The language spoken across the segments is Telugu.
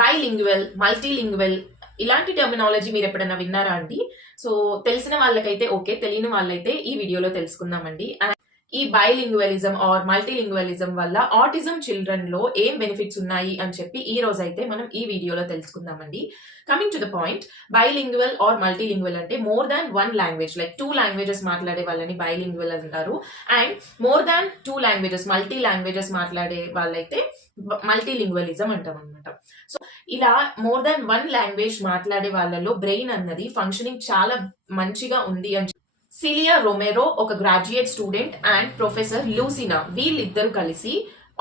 బైలింగ్వల్, మల్టీలింగ్వల్ ఇలాంటి టర్మినాలజీ మీరు ఎప్పుడైనా విన్నారా అండి? సో తెలిసిన వాళ్ళకైతే ఓకే, తెలియని వాళ్ళైతే ఈ వీడియోలో తెలుసుకుందామండి. ఈ బైలింగ్వలిజం ఆర్ మల్టీలింగ్వలిజం వల్ల ఆటిజం చిల్డ్రన్ లో ఏం బెనిఫిట్స్ ఉన్నాయి అని చెప్పి ఈ రోజు అయితే మనం ఈ వీడియోలో తెలుసుకుందామండి. Coming to the point, bilingual or multilingual అంటే more than one language, like 2 languages మాట్లాడే వాళ్ళని బైలింగ్వల్ అంటారు. And more than 2 languages, multi languages మాట్లాడే వాళ్ళైతే మల్టీలింగ్వలిజం అంటాం అనమాట. సో ఇలా మోర్ దాన్ 1 లాంగ్వేజ్ మాట్లాడే వాళ్ళలో బ్రెయిన్ అన్నది ఫంక్షనింగ్ చాలా మంచిగా ఉంది అని సిలియా రొమెరో, ఒక గ్రాడ్యుయేట్ స్టూడెంట్, అండ్ ప్రొఫెసర్ లూసినా, వీళ్ళిద్దరు కలిసి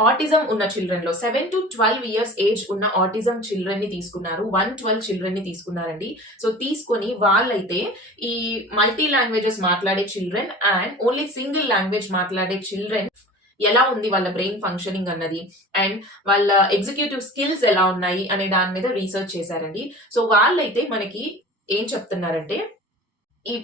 ఆటిజం ఉన్న చిల్డ్రన్ లో 7 to 12 years ఏజ్ ఉన్న ఆటిజం చిల్డ్రన్ ని తీసుకున్నారు. 112 చిల్డ్రన్ ని తీసుకున్నారండి. సో తీసుకొని వాళ్ళైతే ఈ మల్టీ లాంగ్వేజెస్ మాట్లాడే children and only single language మాట్లాడే చిల్డ్రన్ ఎలా ఉంది వాళ్ళ బ్రెయిన్ ఫంక్షనింగ్ అన్నది అండ్ వాళ్ళ ఎగ్జిక్యూటివ్ స్కిల్స్ ఎలా ఉన్నాయి అనే దాని మీద రీసెర్చ్ చేశారండి. సో వాళ్ళైతే మనకి ఏం చెప్తున్నారంటే, ఈ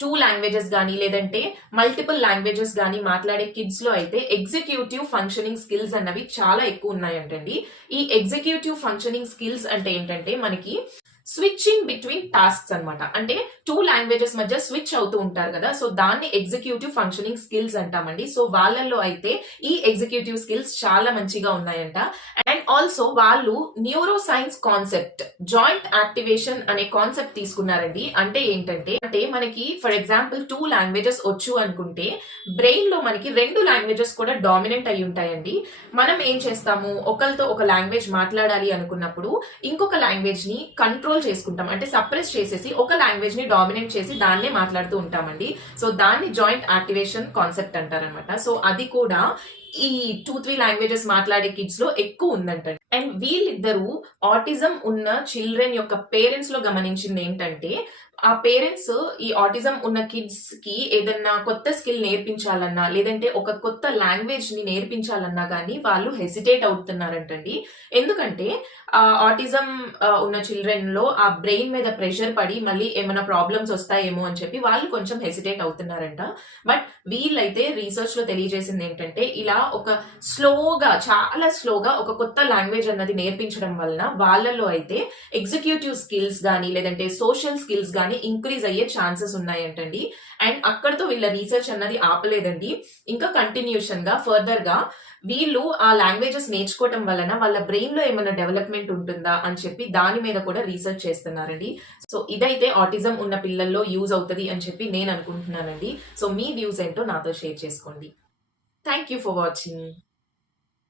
2 లాంగ్వేజెస్ కానీ లేదంటే మల్టిపుల్ లాంగ్వేజెస్ కానీ మాట్లాడే కిడ్స్ లో అయితే ఎగ్జిక్యూటివ్ ఫంక్షనింగ్ స్కిల్స్ అన్నవి చాలా ఎక్కువ ఉన్నాయంటండి. ఈ ఎగ్జిక్యూటివ్ ఫంక్షనింగ్ స్కిల్స్ అంటే ఏంటంటే మనకి స్విచ్చింగ్ బిట్వీన్ టాస్క్స్ అనమాట. అంటే 2 లాంగ్వేజెస్ మధ్య స్విచ్ అవుతూ ఉంటారు కదా, సో దాన్ని ఎగ్జిక్యూటివ్ ఫంక్షనింగ్ స్కిల్స్ అంటామండి. సో వాళ్ళల్లో అయితే ఈ ఎగ్జిక్యూటివ్ స్కిల్స్ చాలా మంచిగా ఉన్నాయంట. అండ్ ఆల్సో వాళ్ళు neuro science concept, joint activation అనే కాన్సెప్ట్ తీసుకున్నారండి. అంటే ఏంటంటే, అంటే మనకి ఫర్ ఎగ్జాంపుల్ 2 లాంగ్వేజెస్ వచ్చు అనుకుంటే బ్రెయిన్ లో మనకి 2 లాంగ్వేజెస్ కూడా డామినెంట్ అయి ఉంటాయండి. మనం ఏం చేస్తాము, ఒకరితో ఒక లాంగ్వేజ్ మాట్లాడాలి అనుకున్నప్పుడు ఇంకొక లాంగ్వేజ్ ని కంట్రోల్ చేసుకుంటాం, అంటే సప్రెస్ చేసేసి ఒక లాంగ్వేజ్ ని డామినేట్ చేసి దాన్నే మాట్లాడుతూ ఉంటామండి. సో దాన్ని జాయింట్ యాక్టివేషన్ కాన్సెప్ట్ అంటారనమాట. సో అది కూడా ఈ 2-3 లాంగ్వేజెస్ మాట్లాడే కిడ్స్ లో ఎక్కువ ఉందంట. అండ్ వీళ్ళిద్దరూ ఆటిజం ఉన్న చిల్డ్రన్ యొక్క పేరెంట్స్ లో గమనించింది ఏంటంటే, ఆ పేరెంట్స్ ఈ ఆటిజం ఉన్న కిడ్స్ కి ఏదన్నా కొత్త స్కిల్ నేర్పించాలన్నా లేదంటే ఒక కొత్త లాంగ్వేజ్ ని నేర్పించాలన్నా కానీ వాళ్ళు హెసిటేట్ అవుతున్నారంటండి. ఎందుకంటే ఆటిజం ఉన్న చిల్డ్రన్ లో ఆ బ్రెయిన్ మీద ప్రెషర్ పడి మళ్ళీ ఏమైనా ప్రాబ్లమ్స్ వస్తాయేమో అని చెప్పి వాళ్ళు కొంచెం హెసిటేట్ అవుతున్నారంట. బట్ వీళ్ళైతే రీసెర్చ్ లో తెలియజేసింది ఏంటంటే, ఇలా ఒక స్లోగా, చాలా స్లోగా ఒక కొత్త లాంగ్వేజ్ అన్నది నేర్పించడం వలన వాళ్ళలో అయితే ఎగ్జిక్యూటివ్ స్కిల్స్ కానీ లేదంటే సోషల్ స్కిల్స్ కానీ ఇంక్రీజ్ అయ్యే ఛాన్సెస్ ఉన్నాయంటండి. అండ్ అక్కడతో వీళ్ళ రీసెర్చ్ అన్నది ఆపలేదండి. ఇంకా కంటిన్యూషన్ గా ఫర్దర్ గా వీళ్ళు ఆ లాంగ్వేజెస్ నేర్చుకోవటం వలన వాళ్ళ బ్రెయిన్ లో ఏమైనా డెవలప్మెంట్ ఉంటుందా అని చెప్పి దాని మీద కూడా రీసెర్చ్ చేస్తున్నారండి. సో ఇదైతే ఆటిజం ఉన్న పిల్లల్లో యూజ్ అవుతుంది అని చెప్పి నేను అనుకుంటున్నానండి. సో మీ వ్యూస్ ఏంటో నాతో షేర్ చేసుకోండి. Thank you for watching.